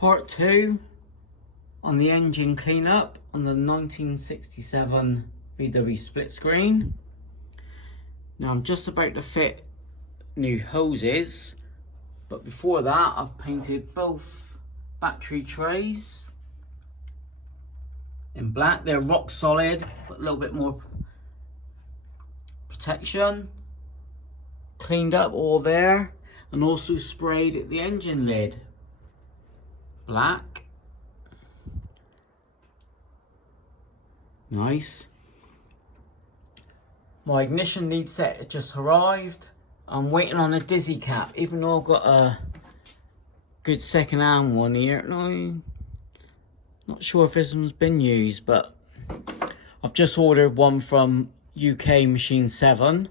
Part 2 on the engine cleanup on the 1967 VW split screen. Now I'm just about to fit new hoses, but before that I've painted both battery trays in black. They're rock solid, but a little bit more protection. Cleaned up all there and also sprayed the engine lid black. Nice. My ignition lead set just arrived. I'm waiting on a dizzy cap, even though I've got a good second-hand one here. No, I'm not sure if this one's been used, but I've just ordered one from UK Machine 7.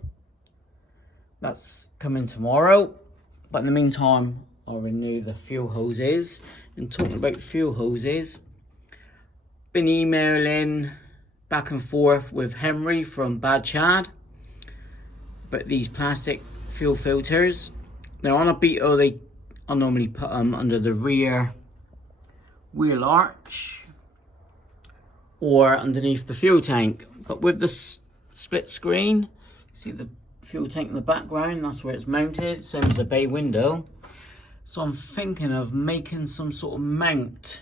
That's coming tomorrow. But in the meantime, I'll renew the fuel hoses. And talking about fuel hoses, been emailing back and forth with Henry from Bad Chad about these plastic fuel filters. Now on a Beetle, I normally put them under the rear wheel arch or underneath the fuel tank. But with the split screen, see the fuel tank in the background, that's where it's mounted, same as the bay window. So I'm thinking of making some sort of mount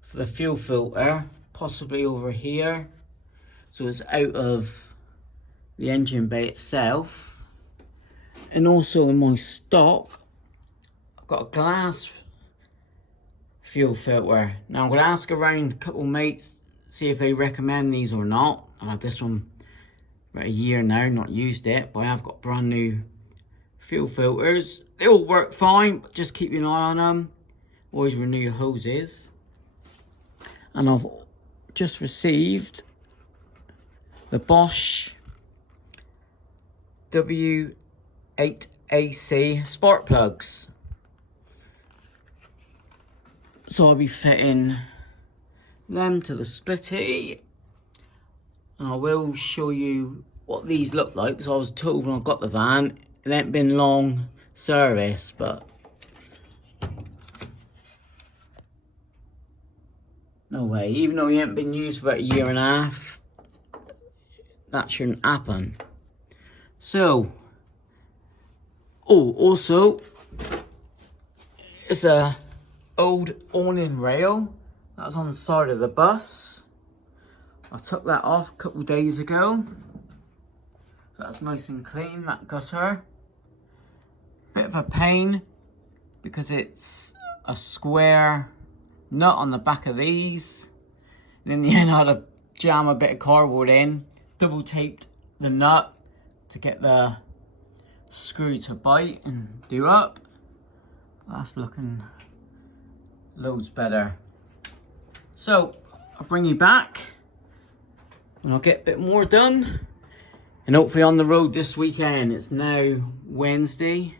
for the fuel filter, possibly over here, so it's out of the engine bay itself. And also in my stock, I've got a glass fuel filter. Now I'm going to ask around a couple of mates, see if they recommend these or not. I've had this one about a year now, not used it, but I have got brand new fuel filters. They all work fine, but just keep an eye on them. Always renew your hoses. And I've just received the Bosch W8AC spark plugs. So I'll be fitting them to the splitty. And I will show you what these look like, because I was told when I got the van, it ain't been long service, but no way. Even though he ain't been used for about a year and a half, that shouldn't happen. So, oh, also, it's a old awning rail that was on the side of the bus. I took that off a couple of days ago. So that's nice and clean, that gutter. Bit of a pain because it's a square nut on the back of these. And in the end I had to jam a bit of cardboard in, double taped the nut to get the screw to bite and do up. That's looking loads better. So I'll bring you back and I'll get a bit more done, and hopefully on the road this weekend. It's now Wednesday,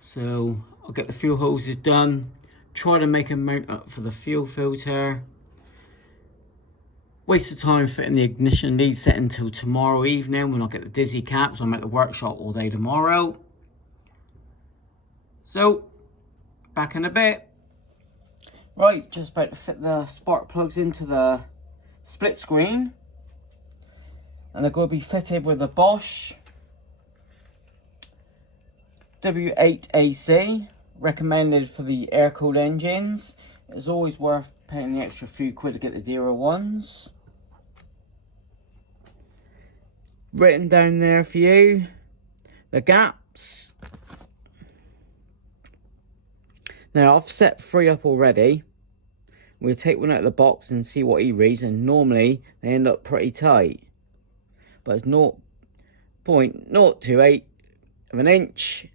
so I'll get the fuel hoses done, try to make a mount up for the fuel filter. Waste of time fitting the ignition lead set until tomorrow evening when I get the dizzy caps. I'm at the workshop all day tomorrow. So back in a bit. Right, just about to fit the spark plugs into the split screen. And they're going to be fitted with a Bosch W8AC, recommended for the air-cooled engines. It's always worth paying the extra few quid to get the dearer ones. Written down there for you, the gaps. Now I've set 3 up already. We'll take one out of the box and see what he reads, and normally they end up pretty tight. But it's 0.028 of an inch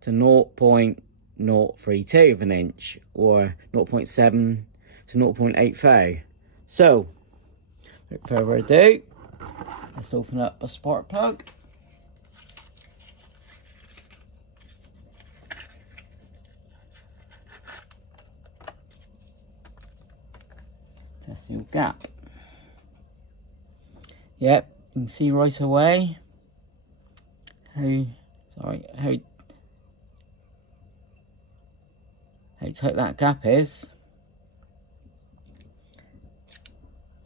to 0.032 of an inch, or 0.7 to 0.85. So, without further ado, let's open up a spark plug. Test the gap. Yep. You can see right away how how tight that gap is.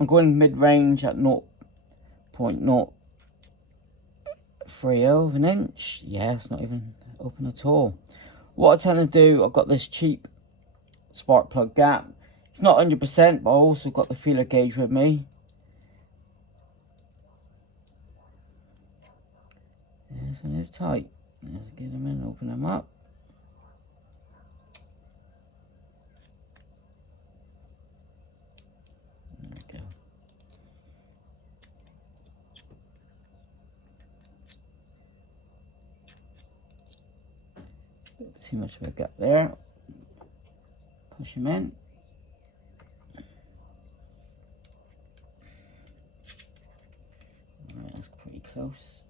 I'm going mid-range at 0.030 of an inch. Yeah, it's not even open at all. What I tend to do, I've got this cheap spark plug gap. It's not 100%, but I also got the feeler gauge with me. This one is tight. Let's get them in, open them up. There we go. Too much of a gap there. Push them in. Alright, that's pretty close.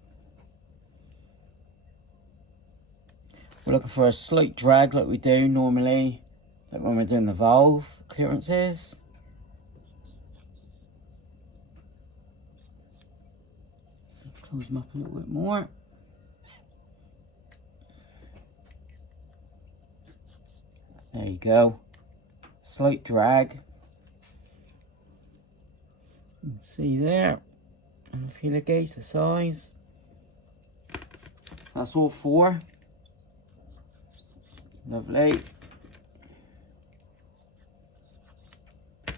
We're looking for a slight drag like we do normally, like when we're doing the valve clearances. Close them up a little bit more. There you go. Slight drag. You can see there. And the feeler gauge, the size. That's all four. Lovely. I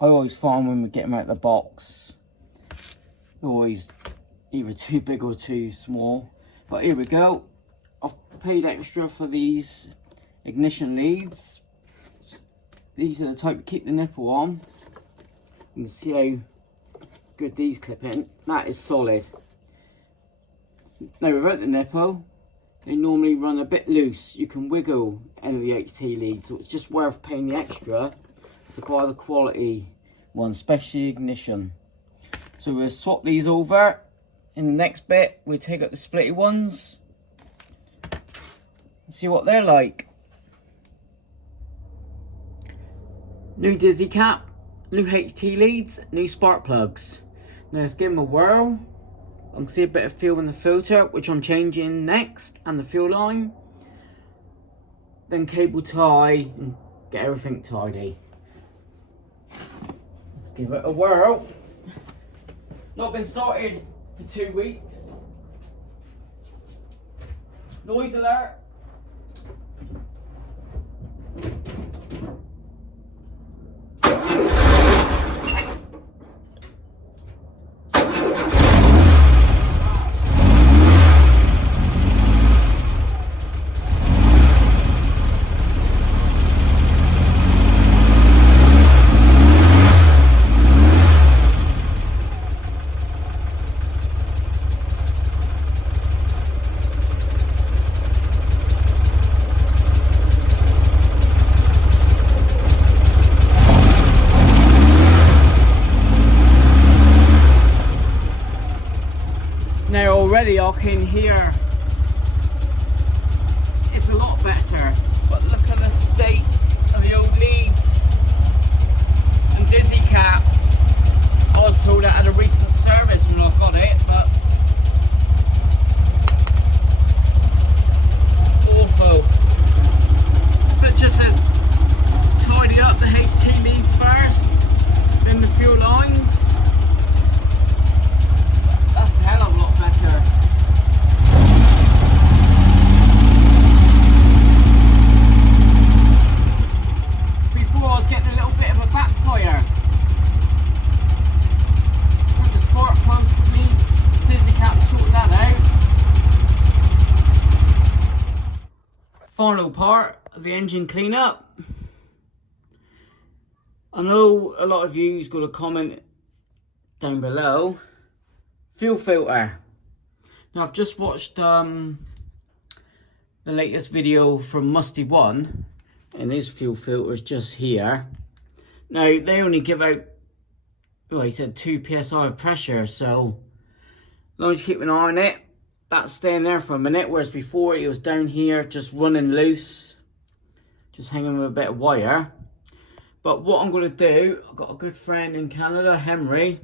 always find when we get them out of the box, they're always either too big or too small. But here we go. I've paid extra for these ignition leads. These are the type to keep the nipple on. You can see how good these clip in. That is solid. Now without the nipple, they normally run a bit loose. You can wiggle any of the HT leads, so it's just worth paying the extra to buy the quality one, especially ignition. So we'll swap these over. In the next bit, we'll take out the splitty ones and see what they're like. New dizzy cap, new HT leads, new spark plugs. Now let's give them a whirl. I can see a bit of fuel in the filter, which I'm changing next, and the fuel line. Then cable tie and get everything tidy. Let's give it a whirl. Not been started for 2 weeks. Noise alert. Now already I can hear it's a lot better, but look at the state of the old leads and dizzy cap. I was told that at a recent service when I got it, but awful. But just to tidy up the HT leads first, then the fuel lines. That's a hell of a lot better. Before I was getting a little bit of a backfire. With the spark plugs, leads, dizzy cap, sorted that out. Final part of the engine cleanup. I know a lot of you's got a comment down below. Fuel filter. Now I've just watched the latest video from Musty One, and his fuel filter is just here. Now they only give out, well, he said 2 psi of pressure, so as long as you keep an eye on it, that's staying there for a minute, whereas before it was down here just running loose, just hanging with a bit of wire. But what I'm going to do, I've got a good friend in Canada, Henry.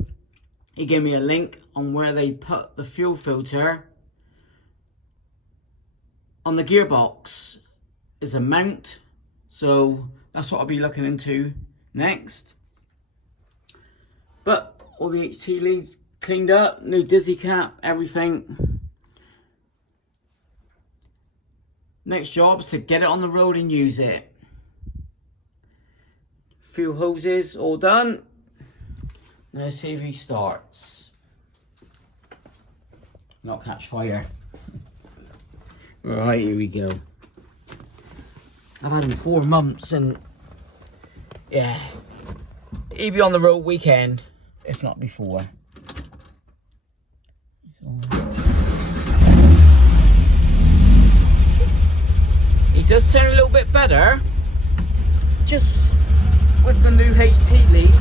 He gave me a link on where they put the fuel filter on the gearbox. is a mount, so that's what I'll be looking into next. But all the HT leads cleaned up, new dizzy cap, everything. Next job is to get it on the road and use it. Few hoses all done. Let's see if he starts. Not catch fire. Right, here we go. I've had him 4 months and yeah, he'll be on the road weekend, if not before. He does sound a little bit better, just with the new HT leads,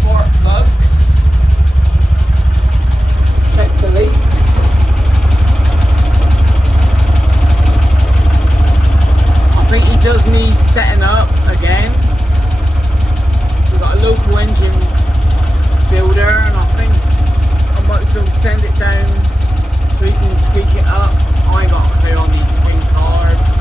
spark plugs, check the leaks. I think he does need setting up again. We've got a local engine builder, and I think I might as well send it down so he can tweak it up. I ain't got a clue on these twin cards.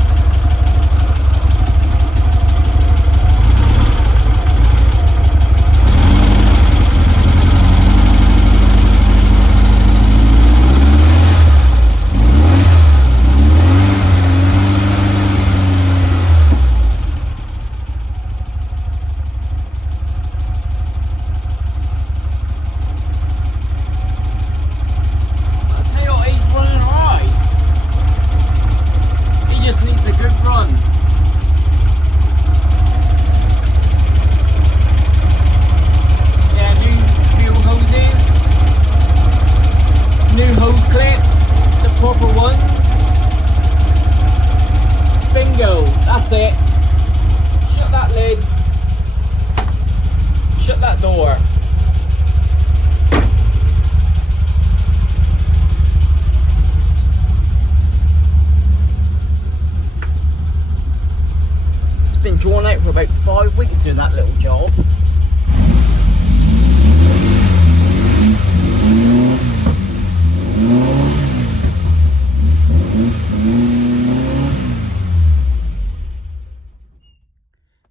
That's it. Shut that lid. Shut that door. It's been drawn out for about 5 weeks doing that little job.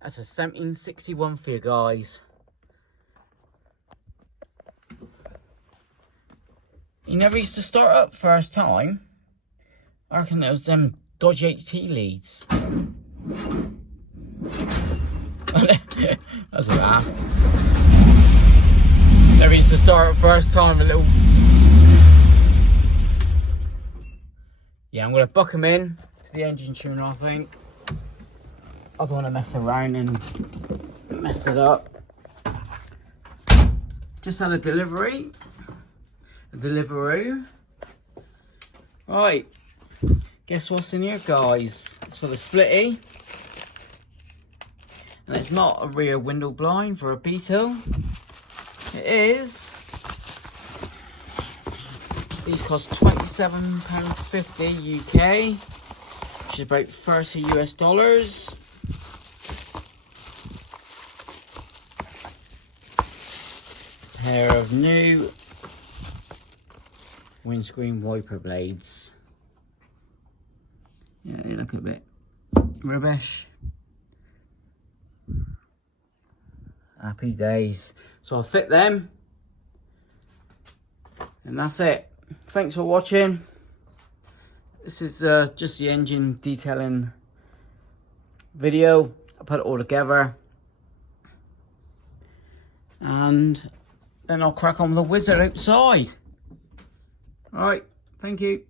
That's a 1761 for you guys. He never used to start up first time. I reckon it was them dodgy HT leads. That's a laugh. Never used to start up first time, a little. Yeah, I'm gonna buck him in to the engine tuner, I think. I don't want to mess around and mess it up. Just had a delivery. A Deliveroo. Right. Guess what's in here, guys? It's for the splitty. And it's not a rear window blind for a Beetle. It is. These cost £27.50 UK, which is about 30 US dollars. Pair of new windscreen wiper blades. Yeah, they look a bit rubbish. Happy days. So I'll fit them. And that's it. Thanks for watching. This is just the engine detailing video. I put it all together. And then I'll crack on with the wizard outside. Alright, thank you.